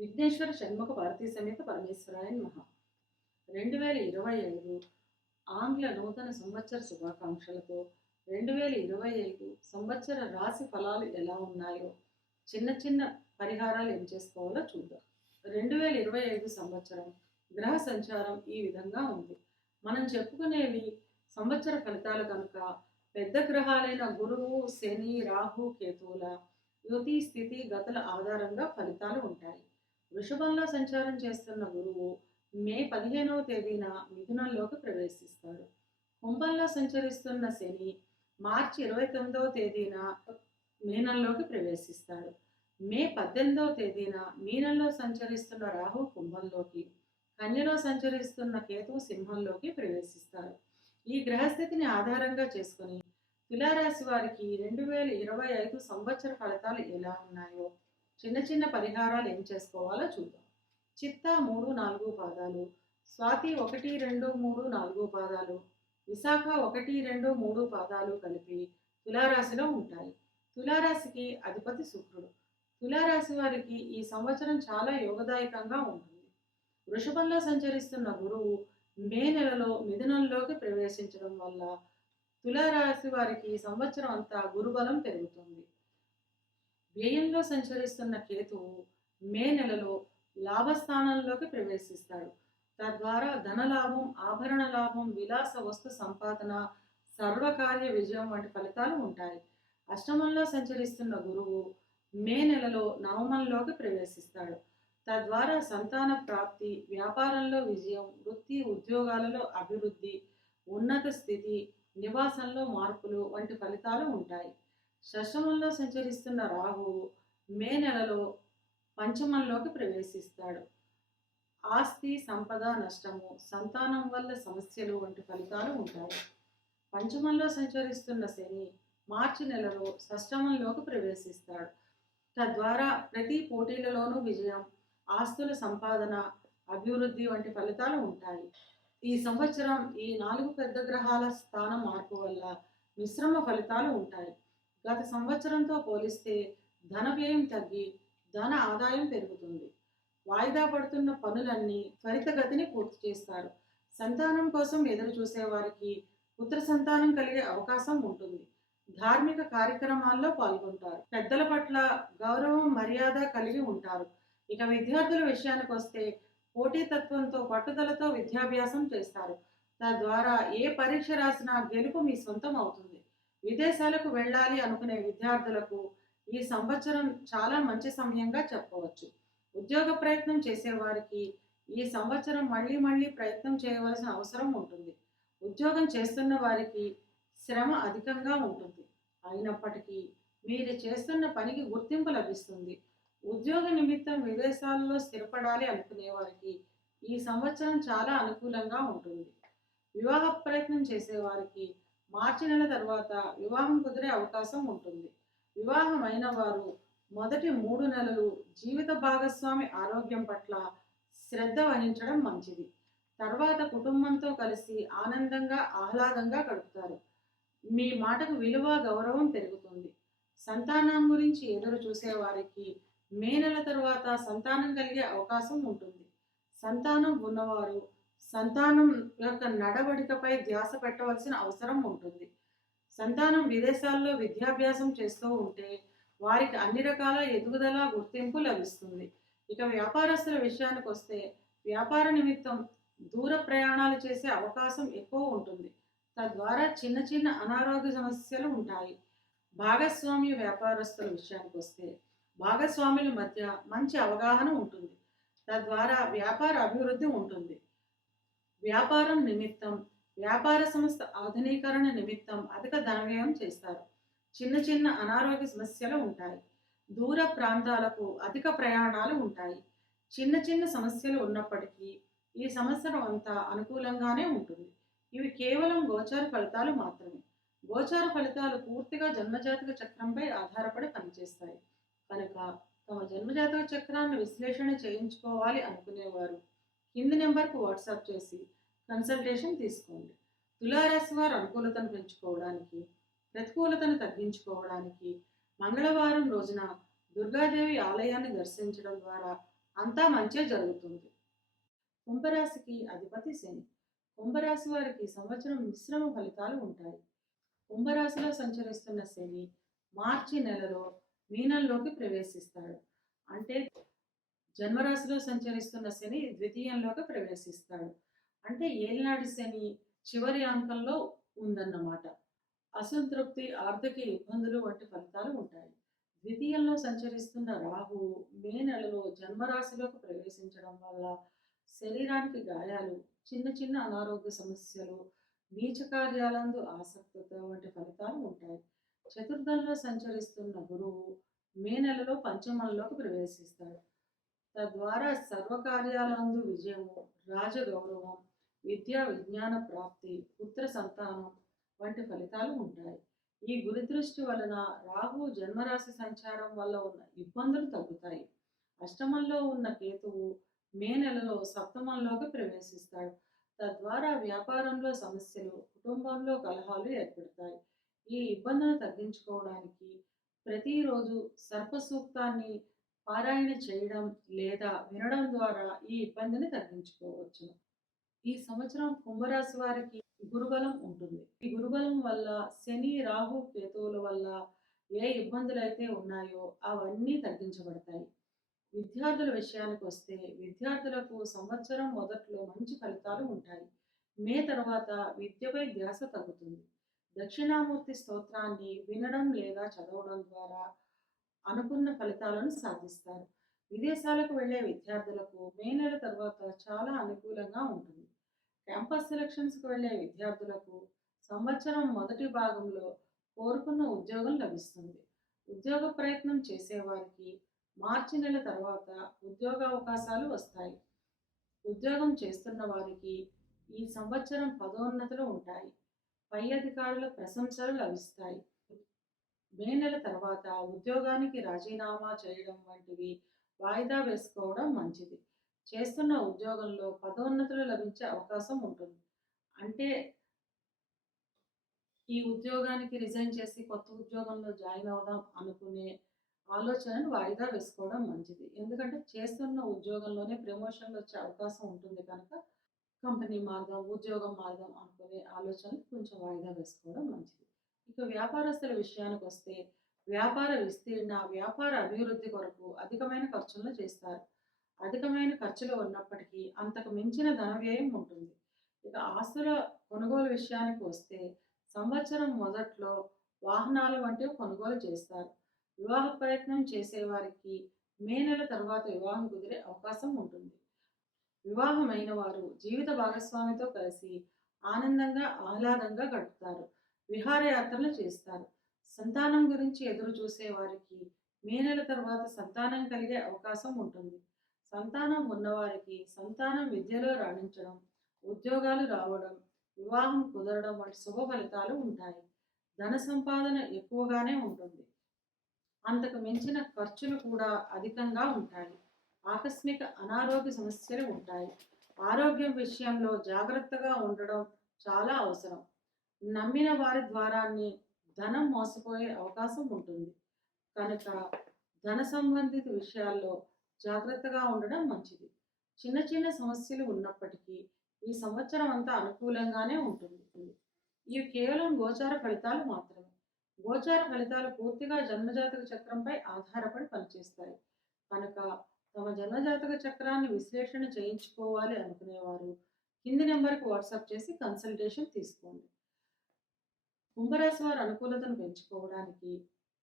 విఘ్నేశ్వర షణ్ముఖ భారతీ సమేత పరమేశ్వరాయన్ మహా రెండు వేల ఇరవై ఐదు ఆంగ్ల నూతన సంవత్సర శుభాకాంక్షలతో రెండు వేల ఇరవై ఐదు సంవత్సర రాశి ఫలాలు ఎలా ఉన్నాయో చిన్న చిన్న పరిహారాలు ఏం చేసుకోవాలో చూద్దాం. రెండు వేల ఇరవై ఐదు సంవత్సరం గ్రహ సంచారం ఈ విధంగా ఉంది. మనం చెప్పుకునేవి సంవత్సర ఫలితాలు కనుక పెద్ద గ్రహాలైన గురువు శని రాహు కేతువుల యుతి స్థితి గతుల ఆధారంగా ఫలితాలు ఉంటాయి. వృషభంలో సంచారం చేస్తున్న గురువు మే పదిహేనవ తేదీన మిథునంలోకి ప్రవేశిస్తాడు కుంభంలో సంచరిస్తున్న శని మార్చి ఇరవై తొమ్మిదవ తేదీన మీనంలోకి ప్రవేశిస్తాడు మే పద్దెనిమిదవ తేదీన మీనంలో సంచరిస్తున్న రాహు కుంభంలోకి కన్యలో సంచరిస్తున్న కేతువు సింహంలోకి ప్రవేశిస్తారు. ఈ గ్రహస్థితిని ఆధారంగా చేసుకుని తులారాశి వారికి రెండు వేల ఇరవై ఐదు సంవత్సర ఫలితాలు ఎలా ఉన్నాయో చిన్న చిన్న పరిహారాలు ఏం చేసుకోవాలో చూద్దాం. చిత్త మూడు నాలుగు పాదాలు. స్వాతి ఒకటి రెండు మూడు నాలుగు పాదాలు. విశాఖ ఒకటి రెండు మూడు పాదాలు కలిపి తులారాశిలో ఉంటాయి. తులారాశికి అధిపతి శుక్రుడు. తులారాశి వారికి ఈ సంవత్సరం చాలా యోగదాయకంగా ఉంటుంది. వృషభంలో సంచరిస్తున్న గురువు మే నెలలో మిథునంలోకి ప్రవేశించడం వల్ల తులారాశి వారికి ఈ సంవత్సరం అంతా గురుబలం పెరుగుతుంది. వ్యయంలో సంచరిస్తున్న కేతువు మే నెలలో లాభస్థానంలోకి ప్రవేశిస్తాడు. తద్వారా ధనలాభం ఆభరణ లాభం విలాస వస్తు సంపాదన సర్వకార్య విజయం వంటి ఫలితాలు ఉంటాయి. అష్టమంలో సంచరిస్తున్న గురువు మే నెలలో నవమంలోకి ప్రవేశిస్తాడు. తద్వారా సంతాన ప్రాప్తి వ్యాపారంలో విజయం వృత్తి ఉద్యోగాలలో అభివృద్ధి ఉన్నత స్థితి నివాసంలో మార్పులు వంటి ఫలితాలు ఉంటాయి. షష్టమంలో సంచరిస్తున్న రాహువు మే నెలలో పంచమంలోకి ప్రవేశిస్తాడు. ఆస్తి సంపద నష్టము సంతానం వల్ల సమస్యలు వంటి ఫలితాలు ఉంటాయి. పంచమంలో సంచరిస్తున్న శని మార్చి నెలలో షష్టమంలోకి ప్రవేశిస్తాడు. తద్వారా ప్రతి పోటీలలోనూ విజయం ఆస్తుల సంపాదన అభివృద్ధి వంటి ఫలితాలు ఉంటాయి. ఈ సంవత్సరం ఈ నాలుగు పెద్ద గ్రహాల స్థాన మార్పు వల్ల మిశ్రమ ఫలితాలు ఉంటాయి. గత సంవత్సరంతో పోలిస్తే ధన వ్యయం తగ్గి ధన ఆదాయం పెరుగుతుంది. వాయిదా పడుతున్న పనులన్నీ త్వరితగతిని పూర్తి చేస్తారు. సంతానం కోసం ఎదురు చూసే వారికి పుత్ర సంతానం కలిగే అవకాశం ఉంటుంది. ధార్మిక కార్యక్రమాల్లో పాల్గొంటారు. పెద్దల పట్ల గౌరవం మర్యాద కలిగి ఉంటారు. ఇక విద్యార్థుల విషయానికి వస్తే పోటీతత్వంతో పట్టుదలతో విద్యాభ్యాసం చేస్తారు. తద్వారా ఏ పరీక్ష రాసినా గెలుపు మీ సొంతం అవుతుంది. విదేశాలకు వెళ్ళాలి అనుకునే విద్యార్థులకు ఈ సంవత్సరం చాలా మంచి సమయంగా చెప్పవచ్చు. ఉద్యోగ ప్రయత్నం చేసేవారికి ఈ సంవత్సరం మళ్ళీ మళ్ళీ ప్రయత్నం చేయవలసిన అవసరం ఉంటుంది. ఉద్యోగం చేస్తున్న వారికి శ్రమ అధికంగా ఉంటుంది. అయినప్పటికీ మీరు చేస్తున్న పనికి గుర్తింపు లభిస్తుంది. ఉద్యోగ నిమిత్తం విదేశాలలో స్థిరపడాలి అనుకునే వారికి ఈ సంవత్సరం చాలా అనుకూలంగా ఉంటుంది. వివాహ ప్రయత్నం చేసేవారికి మార్చి నెల తర్వాత వివాహం కుదిరే అవకాశం ఉంటుంది. వివాహం వారు మొదటి మూడు నెలలు జీవిత భాగస్వామి ఆరోగ్యం పట్ల శ్రద్ధ వహించడం మంచిది. తర్వాత కుటుంబంతో కలిసి ఆనందంగా ఆహ్లాదంగా గడుపుతారు. మీ మాటకు విలువ గౌరవం పెరుగుతుంది. సంతానం గురించి ఎదురు చూసేవారికి మే నెల తర్వాత సంతానం కలిగే అవకాశం ఉంటుంది. సంతానం ఉన్నవారు సంతానం యొక్క నడవడికపై ధ్యాస పెట్టవలసిన అవసరం ఉంటుంది. సంతానం విదేశాల్లో విద్యాభ్యాసం చేస్తూ ఉంటే వారికి అన్ని రకాల ఎదుగుదల గుర్తింపు లభిస్తుంది. ఇక వ్యాపారస్తుల విషయానికి వస్తే వ్యాపార నిమిత్తం దూర ప్రయాణాలు చేసే అవకాశం ఎక్కువ ఉంటుంది. తద్వారా చిన్న చిన్న అనారోగ్య సమస్యలు ఉంటాయి. భాగస్వామ్య వ్యాపారస్తుల విషయానికి వస్తే భాగస్వాముల మధ్య మంచి అవగాహన ఉంటుంది. తద్వారా వ్యాపార అభివృద్ధి ఉంటుంది. వ్యాపారం నిమిత్తం వ్యాపార సంస్థ ఆధునీకరణ నిమిత్తం అధిక ధనవ్యయం చేస్తారు. చిన్న చిన్న అనారోగ్య సమస్యలు ఉంటాయి. దూర ప్రాంతాలకు అధిక ప్రయాణాలు ఉంటాయి. చిన్న చిన్న సమస్యలు ఉన్నప్పటికీ ఈ సంవత్సరం అంతా అనుకూలంగానే ఉంటుంది. ఇవి కేవలం గోచార ఫలితాలు మాత్రమే. గోచార ఫలితాలు పూర్తిగా జన్మజాతక చక్రంపై ఆధారపడి పనిచేస్తాయి. కనుక తమ జన్మజాతక చక్రాన్ని విశ్లేషణ చేయించుకోవాలి అనుకునేవారు. కింది నెంబర్కు వాట్సాప్ చేసి కన్సల్టేషన్ తీసుకోండి. తులారాశి వారు అనుకూలతను పెంచుకోవడానికి ప్రతికూలతను తగ్గించుకోవడానికి మంగళవారం రోజున దుర్గాదేవి ఆలయాన్ని దర్శించడం ద్వారా అంతా మంచే జరుగుతుంది. కుంభరాశికి అధిపతి శని. కుంభరాశి వారికి సంవత్సరం మిశ్రమ ఫలితాలు ఉంటాయి. కుంభరాశిలో సంచరిస్తున్న శని మార్చి నెలలో మీనంలోకి ప్రవేశిస్తాడు. అంటే జన్మరాశిలో సంచరిస్తున్న శని ద్వితీయంలోకి ప్రవేశిస్తాడు. అంటే ఏలినాటి శని చివరి అంకంలో ఉందన్నమాట. అసంతృప్తి ఆర్థిక ఇబ్బందులు వంటి ఫలితాలు ఉంటాయి. ద్వితీయంలో సంచరిస్తున్న రాహు మే నెలలో జన్మరాశిలోకి ప్రవేశించడం వల్ల శరీరానికి గాయాలు చిన్న చిన్న అనారోగ్య సమస్యలు నీచ కార్యాలందు ఆసక్తత వంటి ఫలితాలు ఉంటాయి. చతుర్థంలో సంచరిస్తున్న గురువు మే నెలలో పంచమంలోకి ప్రవేశిస్తాడు. తద్వారా సర్వకార్యాలందు విజయము రాజగౌరవం విద్యా విజ్ఞాన ప్రాప్తి పుత్ర సంతానం వంటి ఫలితాలు ఉంటాయి. ఈ గురి దృష్టి వలన రాహు జన్మరాశి సంచారం వల్ల ఉన్న ఇబ్బందులు తగ్గుతాయి. అష్టమంలో ఉన్న కేతువు మే నెలలో సప్తమంలోకి ప్రవేశిస్తాడు. తద్వారా వ్యాపారంలో సమస్యలు కుటుంబంలో కలహాలు ఏర్పడతాయి. ఈ ఇబ్బందులను తగ్గించుకోవడానికి ప్రతిరోజు సర్పసూక్తాన్ని పారాయణ చేయడం లేదా వినడం ద్వారా ఈ ఇబ్బందిని తగ్గించుకోవచ్చు ఈ సంవత్సరం కుంభరాశి వారికి గురుబలం ఉంటుంది. ఈ గురుబలం వల్ల శని రాహు కేతువుల వల్ల ఏ ఇబ్బందులు అయితే ఉన్నాయో అవన్నీ తగ్గించబడతాయి. విద్యార్థుల విషయానికి వస్తే విద్యార్థులకు సంవత్సరం మొదట్లో మంచి ఫలితాలు ఉంటాయి. మే తర్వాత విద్యపై ధ్యాస తగ్గుతుంది. దక్షిణామూర్తి స్తోత్రాన్ని వినడం లేదా చదవడం ద్వారా అనుకున్న ఫలితాలను సాధిస్తారు. విదేశాలకు వెళ్ళే విద్యార్థులకు మే నెల తర్వాత చాలా అనుకూలంగా ఉంటుంది. క్యాంపస్ సెలక్షన్స్కి వెళ్ళే విద్యార్థులకు సంవత్సరం మొదటి భాగంలో కోరుకున్న ఉద్యోగం లభిస్తుంది. ఉద్యోగ ప్రయత్నం చేసేవారికి మార్చి నెల తర్వాత ఉద్యోగ అవకాశాలు వస్తాయి. ఉద్యోగం చేస్తున్న వారికి ఈ సంవత్సరం పదోన్నతులు ఉంటాయి. పై అధికారుల ప్రశంసలు లభిస్తాయి. మే నెల తర్వాత ఉద్యోగానికి రాజీనామా చేయడం వంటివి వాయిదా వేసుకోవడం మంచిది. చేస్తున్న ఉద్యోగంలో పదోన్నతులు లభించే అవకాశం ఉంటుంది. అంటే ఈ ఉద్యోగానికి రిజైన్ చేసి కొత్త ఉద్యోగంలో జాయిన్ అవుదాం అనుకునే ఆలోచనను వాయిదా వేసుకోవడం మంచిది. ఎందుకంటే చేస్తున్న ఉద్యోగంలోనే ప్రమోషన్లు వచ్చే అవకాశం ఉంటుంది కనుక కంపెనీ మార్గం ఉద్యోగం మార్గం అనుకునే ఆలోచనలు కొంచెం వాయిదా వేసుకోవడం మంచిది. ఇక వ్యాపారస్తుల విషయానికి వస్తే వ్యాపార విస్తీర్ణ వ్యాపార అభివృద్ధి కొరకు అధికమైన ఖర్చులను చేస్తారు. అధికమైన ఖర్చులు ఉన్నప్పటికీ అంతకు మించిన ధన వ్యయం ఉంటుంది. ఇక ఆస్తుల కొనుగోలు విషయానికి వస్తే సంవత్సరం మొదట్లో వాహనాలు వంటివి కొనుగోలు చేస్తారు. వివాహ ప్రయత్నం చేసేవారికి మే నెల తర్వాత వివాహం కుదిరే అవకాశం ఉంటుంది. వివాహమైన వారు జీవిత భాగస్వామితో కలిసి ఆనందంగా ఆహ్లాదంగా గడుపుతారు. విహారయాత్రలు చేస్తారు. సంతానం గురించి ఎదురు చూసే వారికి మే నెల తర్వాత సంతానం కలిగే అవకాశం ఉంటుంది. సంతానం ఉన్నవారికి సంతానం విద్యలో రాణించడం ఉద్యోగాలు రావడం వివాహం కుదరడం వంటి శుభ ఫలితాలు ఉంటాయి. ధన సంపాదన ఎక్కువగానే ఉంటుంది. అంతకు మించిన ఖర్చులు కూడా అధికంగా ఉంటాయి. ఆకస్మిక అనారోగ్య సమస్యలు ఉంటాయి. ఆరోగ్యం విషయంలో జాగ్రత్తగా ఉండడం చాలా అవసరం. నమ్మిన వారి ద్వారాన్ని ధనం మోసపోయే అవకాశం ఉంటుంది. కనుక ధన సంబంధిత విషయాల్లో జాగ్రత్తగా ఉండడం మంచిది. చిన్న చిన్న సమస్యలు ఉన్నప్పటికీ ఈ సంవత్సరం అంతా అనుకూలంగానే ఉంటుంది. ఇవి కేవలం గోచార ఫలితాలు మాత్రమే. గోచార ఫలితాలు పూర్తిగా జన్మజాతక చక్రంపై ఆధారపడి పనిచేస్తాయి. కనుక తమ జన్మజాతక చక్రాన్ని విశ్లేషణ చేయించుకోవాలి అనుకునేవారు కింది నెంబర్కి వాట్సాప్ చేసి కన్సల్టేషన్ తీసుకోండి. కుంభరాశి వారి అనుకూలతను పెంచుకోవడానికి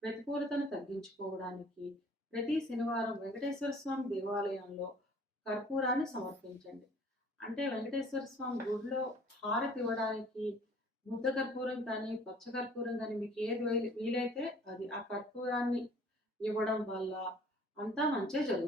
ప్రతికూలతను తగ్గించుకోవడానికి ప్రతి శనివారం వెంకటేశ్వర స్వామి దేవాలయంలో కర్పూరాన్ని సమర్పించండి. అంటే వెంకటేశ్వర స్వామి గుడిలో హారతి ఇవ్వడానికి ముద్ద కర్పూరం కానీ పచ్చ కర్పూరం కానీ మీకు ఏది వీలైతే అది ఆ కర్పూరాన్ని ఇవ్వడం వల్ల అంతా మంచి జరుగుతుంది.